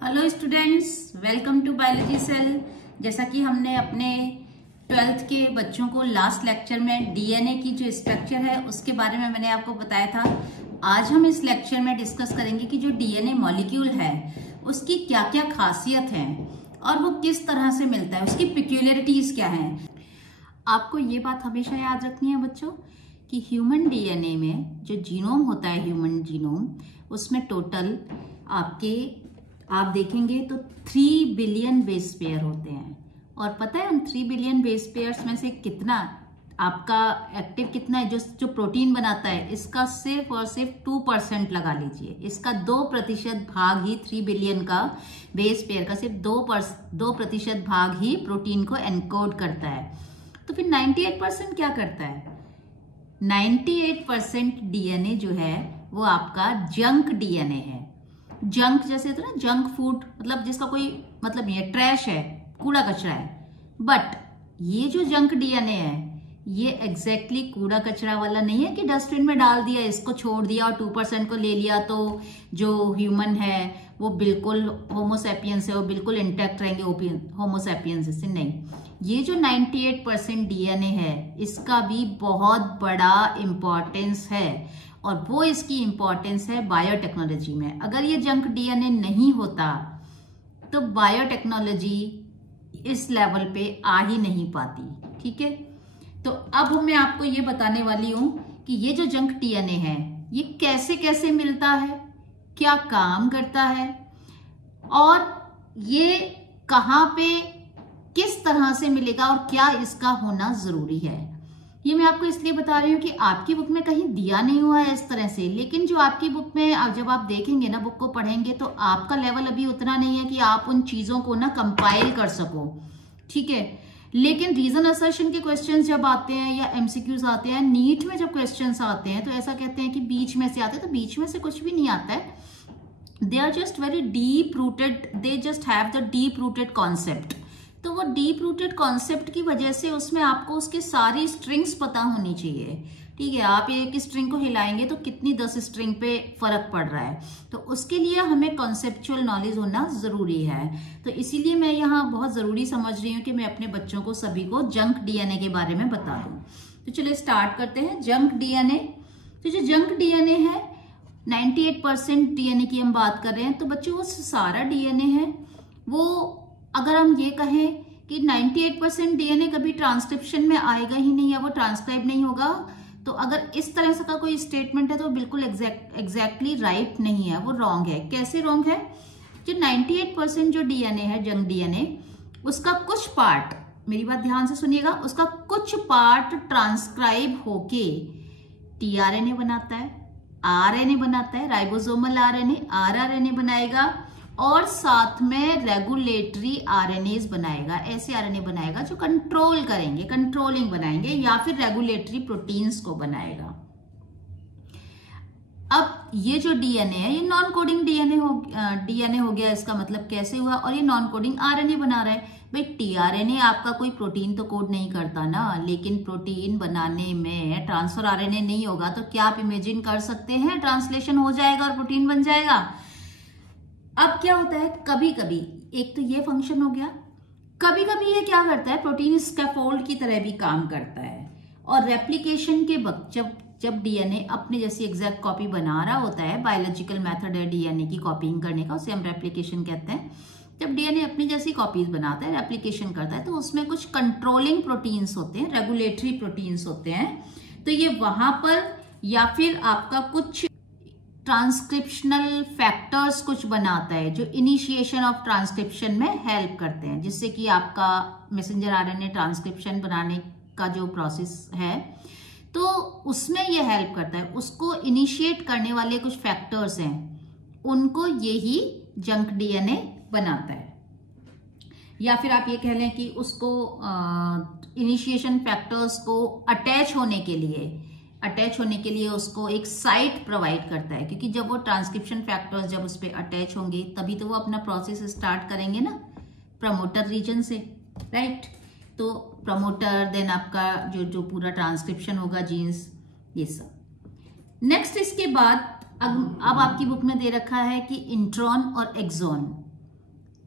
Hello students, welcome to biology cell. जैसा कि हमने अपने 12th के बच्चों को लास्ट लेक्चर में डीएनए की जो स्ट्रक्चर है उसके बारे में मैंने आपको बताया था। आज हम इस लेक्चर में डिस्कस करेंगे कि जो डीएनए मॉलिक्यूल है उसकी क्या क्या खासियत है और वो किस तरह से मिलता है, उसकी पिक्यूलियरिटीज क्या हैं। आपको ये बात हमेशा याद रखनी है बच्चों कि ह्यूमन डीएनए में जो जीनोम होता है, ह्यूमन जीनोम, उसमें टोटल आप देखेंगे तो 3 बिलियन बेस पेयर होते हैं। और पता है उन 3 बिलियन बेस पेयर्स में से कितना आपका एक्टिव कितना है, जो प्रोटीन बनाता है, इसका सिर्फ और सिर्फ 2% लगा लीजिए। इसका 2% भाग ही 3 बिलियन का बेस पेयर का सिर्फ 2% भाग ही प्रोटीन को एनकोड करता है। तो फिर 98% क्या करता है? 98% डीएनए जो है वो आपका जंक डीएनए है। जंक जैसे होता है ना, जंक फूड, मतलब जिसका कोई मतलब नहीं है, ट्रैश है, कूड़ा कचरा है। बट ये जो जंक डीएनए है ये एग्जैक्टली कूड़ा कचरा वाला नहीं है कि डस्टबिन में डाल दिया, इसको छोड़ दिया और 2% को ले लिया तो जो ह्यूमन है वो बिल्कुल होमोसैपियंस है, वो बिल्कुल इंटैक्ट रहेंगे होमोसैपियंस से। नहीं, ये जो 98% डीएनए है इसका भी बहुत बड़ा इंपॉर्टेंस है। और वो इसकी इंपॉर्टेंस है बायोटेक्नोलॉजी में। अगर ये जंक डीएनए नहीं होता तो बायोटेक्नोलॉजी इस लेवल पे आ ही नहीं पाती। ठीक है, तो अब मैं आपको ये बताने वाली हूं कि ये जो जंक डीएनए है ये कैसे कैसे मिलता है, क्या काम करता है और ये कहाँ पे किस तरह से मिलेगा और क्या इसका होना जरूरी है। ये मैं आपको इसलिए बता रही हूँ कि आपकी बुक में कहीं दिया नहीं हुआ है इस तरह से, लेकिन जो आपकी बुक में जब आप देखेंगे ना, बुक को पढ़ेंगे, तो आपका लेवल अभी उतना नहीं है कि आप उन चीजों को ना कंपाइल कर सको। ठीक है, लेकिन रीजन असर्शन के क्वेश्चंस जब आते हैं या एमसीक्यूज आते हैं, नीट में जब क्वेश्चंस आते हैं तो ऐसा कहते हैं कि बीच में से आते हैं, तो बीच में से कुछ भी नहीं आता है। They are just very deep rooted, they just have the deep rooted concept. तो वो डीप रूटेड कॉन्सेप्ट की वजह से उसमें आपको उसकी सारी स्ट्रिंग्स पता होनी चाहिए। ठीक है, आप एक स्ट्रिंग को हिलाएंगे तो कितनी 10 स्ट्रिंग पे फर्क पड़ रहा है, तो उसके लिए हमें कॉन्सेप्चुअल नॉलेज होना जरूरी है। तो इसीलिए मैं यहाँ बहुत जरूरी समझ रही हूँ कि मैं अपने बच्चों को सभी को जंक डीएनए के बारे में बता दूं। तो चलिए स्टार्ट करते हैं। जंक डीएनए, तो जो जंक डीएनए है 98% डीएनए की हम बात कर रहे हैं। तो बच्चों वो सारा डीएनए है वो, अगर हम ये कहें कि 98% डीएनए कभी ट्रांसक्रिप्शन में आएगा ही नहीं या वो ट्रांसक्राइब नहीं होगा, तो अगर इस तरह से का कोई स्टेटमेंट है तो बिल्कुल एग्जैक्टली राइट नहीं है, वो रॉन्ग है। कैसे रॉन्ग है? जो 98% जो डीएनए है, जंक डीएनए, उसका कुछ पार्ट, मेरी बात ध्यान से सुनिएगा, उसका कुछ पार्ट ट्रांसक्राइब होके टीआरएनए बनाता है, आरएनए बनाता है, राइबोसोमल आरएनए, आरआरएनए बनाएगा और साथ में रेगुलेटरी आरएनएस बनाएगा। ऐसे आरएनए बनाएगा जो कंट्रोल करेंगे, कंट्रोलिंग बनाएंगे, या फिर रेगुलेटरी प्रोटीन्स को बनाएगा। अब ये जो डीएनए है ये नॉन कोडिंग डीएनए हो गया। इसका मतलब कैसे हुआ? और ये नॉन कोडिंग आरएनए बना रहा है। भाई टीआरएनए आपका कोई प्रोटीन तो कोड नहीं करता ना, लेकिन प्रोटीन बनाने में ट्रांसफर आरएनए नहीं होगा, तो क्या आप इमेजिन कर सकते हैं ट्रांसलेशन हो जाएगा और प्रोटीन बन जाएगा। अब क्या होता है, कभी कभी, एक तो ये फंक्शन हो गया, कभी कभी ये क्या करता है, प्रोटीन स्कैफोल्ड की तरह भी काम करता है। और रेप्लिकेशन के वक्त जब डीएनए अपने जैसी एग्जैक्ट कॉपी बना रहा होता है, बायोलॉजिकल मेथड है डीएनए की कॉपिंग करने का, उसे हम रेप्लिकेशन कहते हैं। जब डीएनए अपनी जैसी कॉपीज बनाता है, रेप्लिकेशन करता है, तो उसमें कुछ कंट्रोलिंग प्रोटीन्स होते हैं, रेगुलेटरी प्रोटीन्स होते हैं। तो ये वहां पर, या फिर आपका कुछ ट्रांसक्रिप्शनल फैक्टर्स कुछ बनाता है जो इनिशिएशन ऑफ ट्रांसक्रिप्शन में हेल्प करते हैं, जिससे कि आपका मैसेंजर आरएनए ट्रांसक्रिप्शन बनाने का जो प्रोसेस है तो उसमें ये हेल्प करता है। उसको इनिशिएट करने वाले कुछ फैक्टर्स हैं, उनको यही जंक डीएनए बनाता है। या फिर आप ये कह लें कि उसको इनिशिएशन फैक्टर्स को अटैच होने के लिए उसको एक साइट प्रोवाइड करता है, क्योंकि जब वो ट्रांसक्रिप्शन फैक्टर्स जब उस पर अटैच होंगे तभी तो वो अपना प्रोसेस स्टार्ट करेंगे ना, प्रमोटर रीजन से, राइट। तो प्रमोटर, देन आपका जो पूरा ट्रांसक्रिप्शन होगा, जीन्स, ये सब। नेक्स्ट इसके बाद अब आपकी बुक में दे रखा है कि इंट्रॉन और एक्सॉन।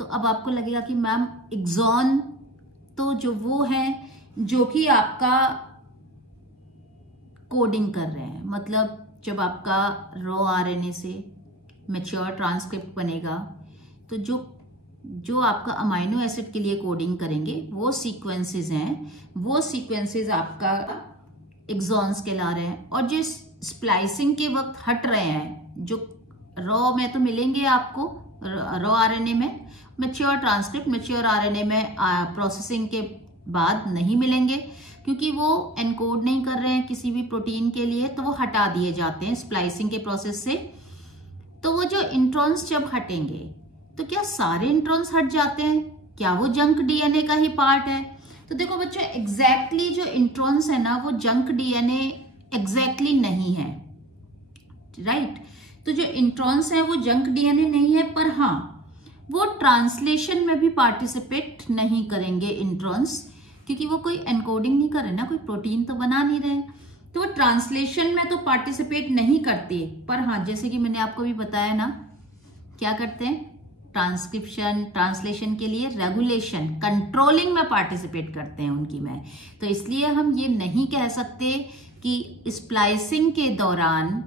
तो अब आपको लगेगा कि मैम एक्सॉन तो जो वो है जो कि आपका कोडिंग कर रहे हैं, मतलब जब आपका रॉ आरएनए से मैच्योर ट्रांसक्रिप्ट बनेगा तो जो आपका अमाइनो एसिड के लिए कोडिंग करेंगे वो सीक्वेंसेस हैं, वो सीक्वेंसेस आपका एक्सॉन्स कहला रहे हैं। और जो स्प्लाइसिंग के वक्त हट रहे हैं, जो रॉ में तो मिलेंगे आपको रॉ आरएनए में, मैच्योर ट्रांसक्रिप्ट मैच्योर आरएनए में प्रोसेसिंग के बाद नहीं मिलेंगे, क्योंकि वो एनकोड नहीं कर रहे हैं किसी भी प्रोटीन के लिए, तो वो हटा दिए जाते हैं स्प्लाइसिंग के प्रोसेस से। तो वो जो इंट्रॉन्स जब हटेंगे तो क्या सारे इंट्रॉन्स हट जाते हैं? क्या वो जंक डीएनए का ही पार्ट है? तो देखो बच्चों, एग्जैक्टली जो इंट्रॉन्स है ना वो जंक डीएनए एग्जैक्टली नहीं है, राइट? तो जो इंट्रॉन्स है वो जंक डीएनए नहीं है, पर हाँ वो ट्रांसलेशन में भी पार्टिसिपेट नहीं करेंगे इंट्रॉन्स, क्योंकि वो कोई एनकोडिंग नहीं कर रहे ना, कोई प्रोटीन तो बना नहीं रहे, तो वो ट्रांसलेशन में तो पार्टिसिपेट नहीं करते। पर हाँ, जैसे कि मैंने आपको भी बताया ना, क्या करते हैं? ट्रांसक्रिप्शन ट्रांसलेशन के लिए रेगुलेशन कंट्रोलिंग में पार्टिसिपेट करते हैं उनकी में। तो इसलिए हम ये नहीं कह सकते कि स्प्लाइसिंग के दौरान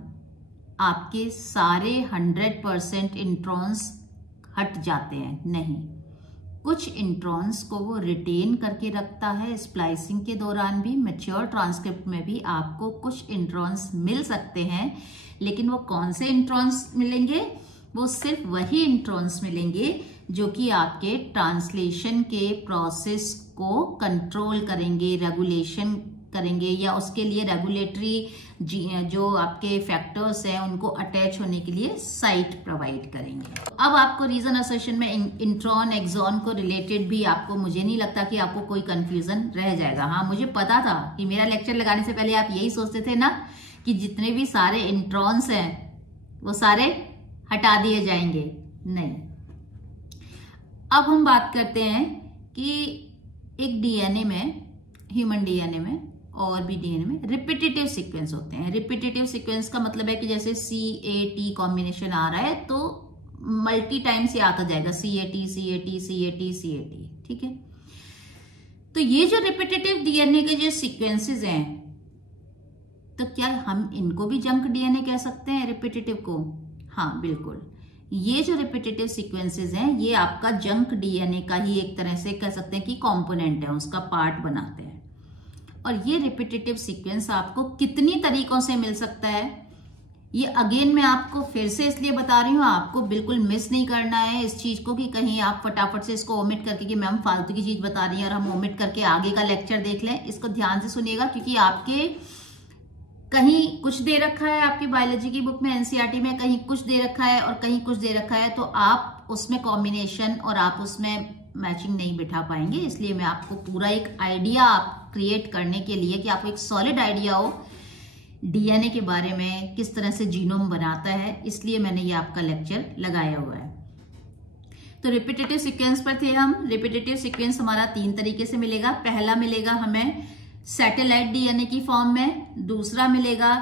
आपके सारे 100% इंट्रॉन्स हट जाते हैं, नहीं। कुछ इंट्रॉन्स को वो रिटेन करके रखता है स्प्लाइसिंग के दौरान भी। मैच्योर ट्रांसक्रिप्ट में भी आपको कुछ इंट्रॉन्स मिल सकते हैं, लेकिन वो कौन से इंट्रॉन्स मिलेंगे? वो सिर्फ वही इंट्रॉन्स मिलेंगे जो कि आपके ट्रांसलेशन के प्रोसेस को कंट्रोल करेंगे, रेगुलेशन करेंगे, या उसके लिए रेगुलेटरी जो आपके फैक्टर्स हैं उनको अटैच होने के लिए साइट प्रोवाइड करेंगे। अब आपको रीजन असर्शन में इंट्रॉन एक्सॉन को रिलेटेड भी आपको, मुझे नहीं लगता कि आपको कोई कंफ्यूजन रह जाएगा। हाँ, मुझे पता था कि मेरा लेक्चर लगाने से पहले आप यही सोचते थे ना कि जितने भी सारे इंट्रॉन्स हैं वो सारे हटा दिए जाएंगे। नहीं। अब हम बात करते हैं कि एक डीएनए में, ह्यूमन डीएनए में और भी डीएनए में रिपीटेटिव सीक्वेंस होते हैं। रिपीटेटिव सीक्वेंस का मतलब है कि जैसे CAT कॉम्बिनेशन आ रहा है तो मल्टी टाइम से आता जाएगा, CAT CAT CAT CAT, ठीक है। तो ये जो रिपीटेटिव डीएनए के जो सीक्वेंसेस हैं, तो क्या हम इनको भी जंक डीएनए कह सकते हैं, रिपीटेटिव को? हाँ बिल्कुल, ये जो रिपीटेटिव सीक्वेंसेस हैं ये आपका जंक डीएनए का ही एक तरह से कह सकते हैं कि कंपोनेंट है, उसका पार्ट बनाते हैं। और ये रिपीटेटिव सीक्वेंस आपको कितनी तरीकों से मिल सकता है, ये अगेन मैं आपको फिर से इसलिए बता रही हूँ, आपको बिल्कुल मिस नहीं करना है इस चीज को कि कहीं आप फटाफट से इसको ओमिट करके कि मैम फालतू की चीज बता रही है और हम ओमिट करके आगे का लेक्चर देख लें। इसको ध्यान से सुनिएगा, क्योंकि आपके कहीं कुछ दे रखा है आपकी बायोलॉजी की बुक में, एनसीईआरटी में कहीं कुछ दे रखा है और कहीं कुछ दे रखा है, तो आप उसमें कॉम्बिनेशन और आप उसमें मैचिंग नहीं बिठा पाएंगे। इसलिए मैं आपको पूरा एक आइडिया क्रिएट करने के लिए कि आपको एक सॉलिड आइडिया हो डीएनए के बारे में, किस तरह से जीनोम बनाता है, इसलिए मैंने ये आपका लेक्चर लगाया हुआ है। तो रिपीटेटिव सीक्वेंस पर थे हम। रिपीटेटिव सीक्वेंस हमारा 3 तरीके से मिलेगा। पहला मिलेगा हमें सैटेलाइट डीएनए की फॉर्म में, दूसरा मिलेगा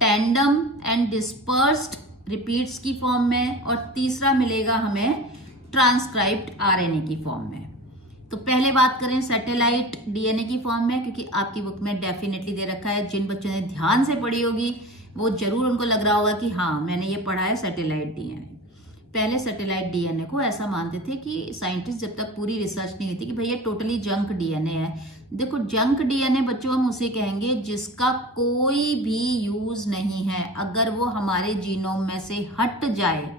टैंडम एंड डिस्पर्स्ड रिपीट्स की फॉर्म में, और तीसरा मिलेगा हमें ट्रांसक्राइब्ड आरएनए की फॉर्म में। तो पहले बात करें सैटेलाइट डीएनए की फॉर्म में, क्योंकि आपकी बुक में डेफिनेटली दे रखा है, जिन बच्चों ने ध्यान से पढ़ी होगी वो जरूर उनको लग रहा होगा कि हाँ मैंने ये पढ़ा है सैटेलाइट डीएनए। पहले सैटेलाइट डीएनए को ऐसा मानते थे कि साइंटिस्ट जब तक पूरी रिसर्च नहीं होती कि भैया टोटली जंक डीएनए है। देखो, जंक डीएनए बच्चों हम उसे कहेंगे जिसका कोई भी यूज नहीं है। अगर वो हमारे जीनोम में से हट जाए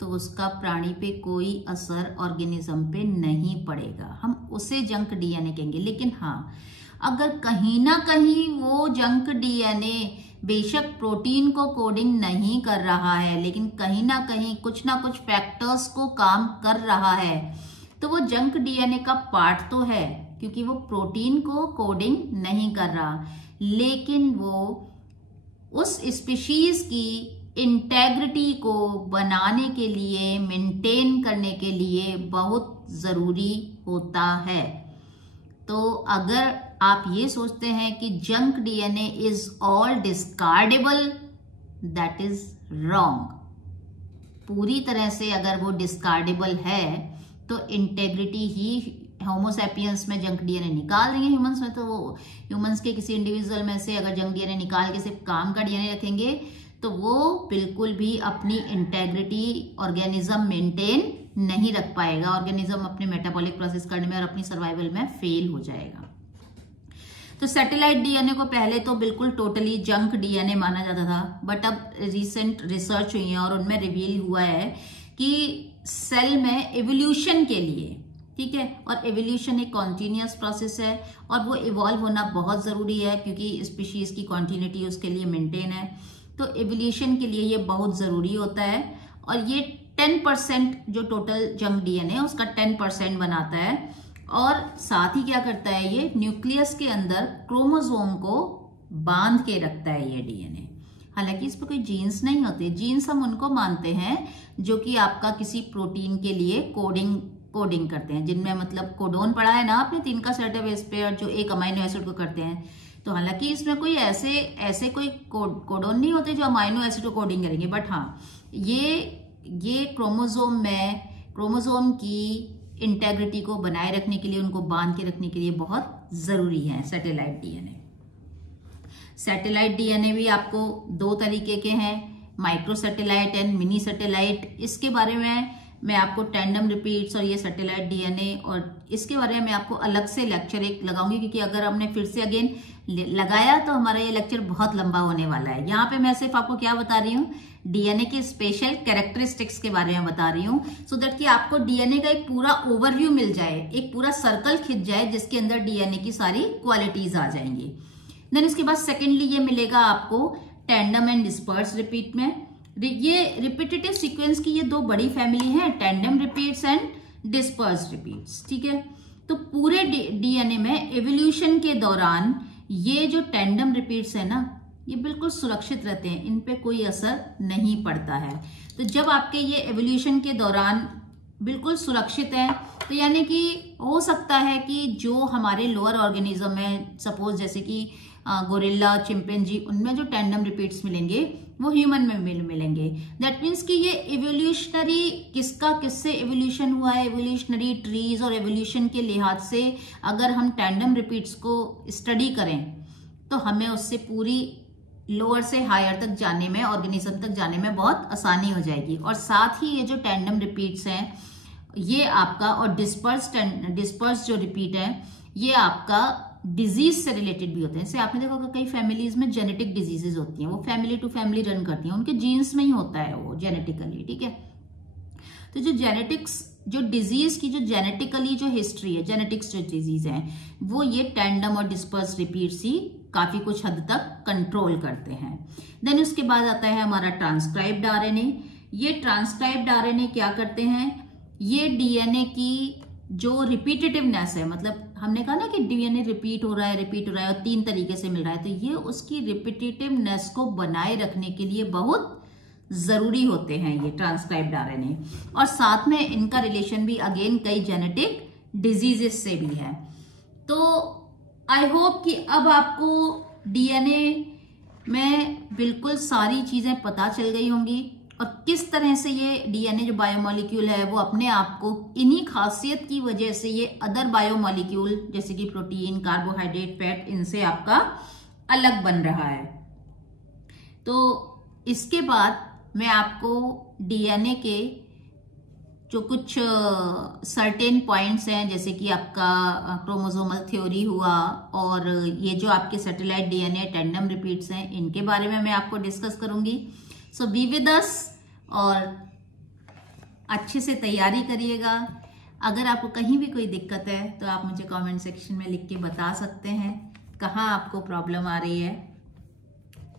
तो उसका प्राणी पे कोई असर ऑर्गेनिज्म पे नहीं पड़ेगा, हम उसे जंक डीएनए कहेंगे। लेकिन हाँ, अगर कहीं ना कहीं वो जंक डीएनए बेशक प्रोटीन को कोडिंग नहीं कर रहा है, लेकिन कहीं ना कहीं कुछ ना कुछ फैक्टर्स को काम कर रहा है, तो वो जंक डीएनए का पार्ट तो है, क्योंकि वो प्रोटीन को कोडिंग नहीं कर रहा, लेकिन वो उस स्पीशीज की इंटेग्रिटी को बनाने के लिए, मेंटेन करने के लिए बहुत जरूरी होता है। तो अगर आप ये सोचते हैं कि junk DNA is all discardable, that is wrong. पूरी तरह से अगर वो डिस्कार्डेबल है तो इंटेग्रिटी ही होमोसैपियंस में जंक डीएनए निकाल देंगे। ह्यूमंस में तो ह्यूमंस के किसी इंडिविजुअल में से अगर जंक डीएनए निकाल के सिर्फ काम का डीएनए रखेंगे तो वो बिल्कुल भी अपनी इंटेग्रिटी ऑर्गेनिज्म मेंटेन नहीं रख पाएगा। ऑर्गेनिज्म अपने मेटाबॉलिक प्रोसेस करने में और अपनी सर्वाइवल में फेल हो जाएगा। तो सैटेलाइट डीएनए को पहले तो बिल्कुल टोटली जंक डीएनए माना जाता था, बट अब रिसेंट रिसर्च हुई है और उनमें रिवील हुआ है कि सेल में एवोल्यूशन के लिए, ठीक है, और एवोल्यूशन एक कॉन्टिन्यूअस प्रोसेस है और वो इवॉल्व होना बहुत जरूरी है क्योंकि स्पीशीज की कॉन्टिन्यूटी उसके लिए मेंटेन है। तो एवोल्यूशन के लिए ये बहुत जरूरी होता है और ये 10% जो टोटल जंक डीएनए है उसका 10% बनाता है। और साथ ही क्या करता है, ये न्यूक्लियस के अंदर क्रोमोसोम को बांध के रखता है ये डीएनए। हालांकि इस पर कोई जीन्स नहीं होते, जीन्स हम उनको मानते हैं जो कि आपका किसी प्रोटीन के लिए कोडिंग करते हैं, जिनमें मतलब कोडोन पढ़ा है ना आपने, 3 का सेट है बेस पेयर जो एक अमाइनो एसिड को करते हैं। तो हालांकि इसमें कोई ऐसे कोई कोडोन नहीं होते जो अमाइनो एसिड को कोडिंग करेंगे, बट हाँ ये क्रोमोसोम की इंटेग्रिटी को बनाए रखने के लिए, उनको बांध के रखने के लिए बहुत जरूरी है सैटेलाइट डीएनए। सैटेलाइट डीएनए भी आपको 2 तरीके के हैं, micro satellite and mini satellite. इसके बारे में मैं आपको टैंडम रिपीट्स और ये सैटेलाइट डीएनए और इसके बारे में मैं आपको अलग से लेक्चर एक लगाऊंगी, क्योंकि अगर हमने फिर से अगेन लगाया तो हमारा ये लेक्चर बहुत लंबा होने वाला है। यहाँ पे मैं सिर्फ आपको क्या बता रही हूँ, डीएनए के स्पेशल कैरेक्टरिस्टिक्स के बारे में बता रही हूँ, सो दैट कि आपको डीएनए का एक पूरा ओवरव्यू मिल जाए, एक पूरा सर्कल खिंच जाए जिसके अंदर डीएनए की सारी क्वालिटीज आ जाएंगी। देन इसके बाद सेकेंडली ये मिलेगा आपको टैंडम एंड डिस्पर्स रिपीट में। ये रिपीटेटिव सीक्वेंस की ये 2 बड़ी फैमिली है, tandem repeats and disperse repeats, ठीक है। तो पूरे डीएनए में एवोल्यूशन के दौरान ये जो टैंडम रिपीट्स है ना, ये बिल्कुल सुरक्षित रहते हैं, इन पे कोई असर नहीं पड़ता है। तो जब आपके ये एवोल्यूशन के दौरान बिल्कुल सुरक्षित है, तो यानी कि हो सकता है कि जो हमारे लोअर ऑर्गेनिज्म में, सपोज जैसे कि गोरिल्ला, चिंपैंजी, उनमें जो टैंडम रिपीट्स मिलेंगे वो ह्यूमन में मिलेंगे। दैट मीन्स कि ये एवोल्यूशनरी किससे एवोल्यूशन हुआ है, एवोल्यूशनरी ट्रीज और एवोल्यूशन के लिहाज से अगर हम टैंडम रिपीट्स को स्टडी करें तो हमें उससे पूरी लोअर से हायर तक जाने में, ऑर्गेनिज्म तक जाने में बहुत आसानी हो जाएगी। और साथ ही ये जो टैंडम रिपीट्स हैं ये आपका, और डिस्पर्स जो रिपीट है ये आपका डिजीज से रिलेटेड भी होते हैं। जैसे आपने देखा होगा कई फैमिलीज में जेनेटिक डिजीजेस होती हैं, वो फैमिली टू फैमिली रन करती हैं, उनके जीन्स में ही होता है वो जेनेटिकली, ठीक है। तो जो जेनेटिक्स, जो डिजीज की जो जेनेटिकली जो हिस्ट्री है, जेनेटिक्स जो डिजीज है, वो ये टैंडम और डिस्पर्स रिपीट्स ही काफी कुछ हद तक कंट्रोल करते हैं। देन उसके बाद आता है हमारा ट्रांसक्राइब्ड आरएनए। ये ट्रांसक्राइब्ड आरएनए क्या करते हैं, ये डीएनए की जो रिपीटेटिवनेस है, मतलब हमने कहा ना कि डीएनए रिपीट हो रहा है और 3 तरीके से मिल रहा है, तो ये उसकी रिपीटेटिवनेस को बनाए रखने के लिए बहुत जरूरी होते हैं ये ट्रांसक्राइब्ड आरएनए। और साथ में इनका रिलेशन भी अगेन कई जेनेटिक डिजीजेस से भी है। तो आई होप कि अब आपको डीएनए में बिल्कुल सारी चीजें पता चल गई होंगी और किस तरह से ये डीएनए जो बायोमॉलिक्यूल है वो अपने आप को इन्हीं खासियत की वजह से ये अदर बायोमॉलिक्यूल जैसे कि प्रोटीन, कार्बोहाइड्रेट, फैट, इनसे आपका अलग बन रहा है। तो इसके बाद मैं आपको डीएनए के जो कुछ सर्टेन पॉइंट्स हैं, जैसे कि आपका क्रोमोसोमल थ्योरी हुआ और ये जो आपके सैटेलाइट डीएनए टैंडम रिपीट्स हैं, इनके बारे में मैं आपको डिस्कस करूंगी। सो बी विद अस और अच्छे से तैयारी करिएगा। अगर आपको कहीं भी कोई दिक्कत है तो आप मुझे कमेंट सेक्शन में लिख के बता सकते हैं कहाँ आपको प्रॉब्लम आ रही है।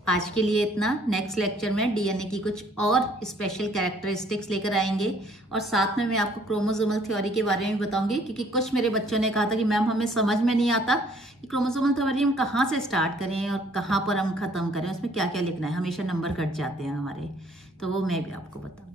आज के लिए इतना। नेक्स्ट लेक्चर में डीएनए की कुछ और स्पेशल कैरेक्टरिस्टिक्स लेकर आएंगे और साथ में मैं आपको क्रोमोसोमल थ्योरी के बारे में बताऊंगी, क्योंकि कुछ मेरे बच्चों ने कहा था कि मैम हमें समझ में नहीं आता कि क्रोमोसोमल थ्योरी हम कहाँ से स्टार्ट करें और कहाँ पर हम खत्म करें, उसमें क्या क्या लिखना है, हमेशा नंबर कट जाते हैं हमारे, तो वो मैं भी आपको बताऊंगी।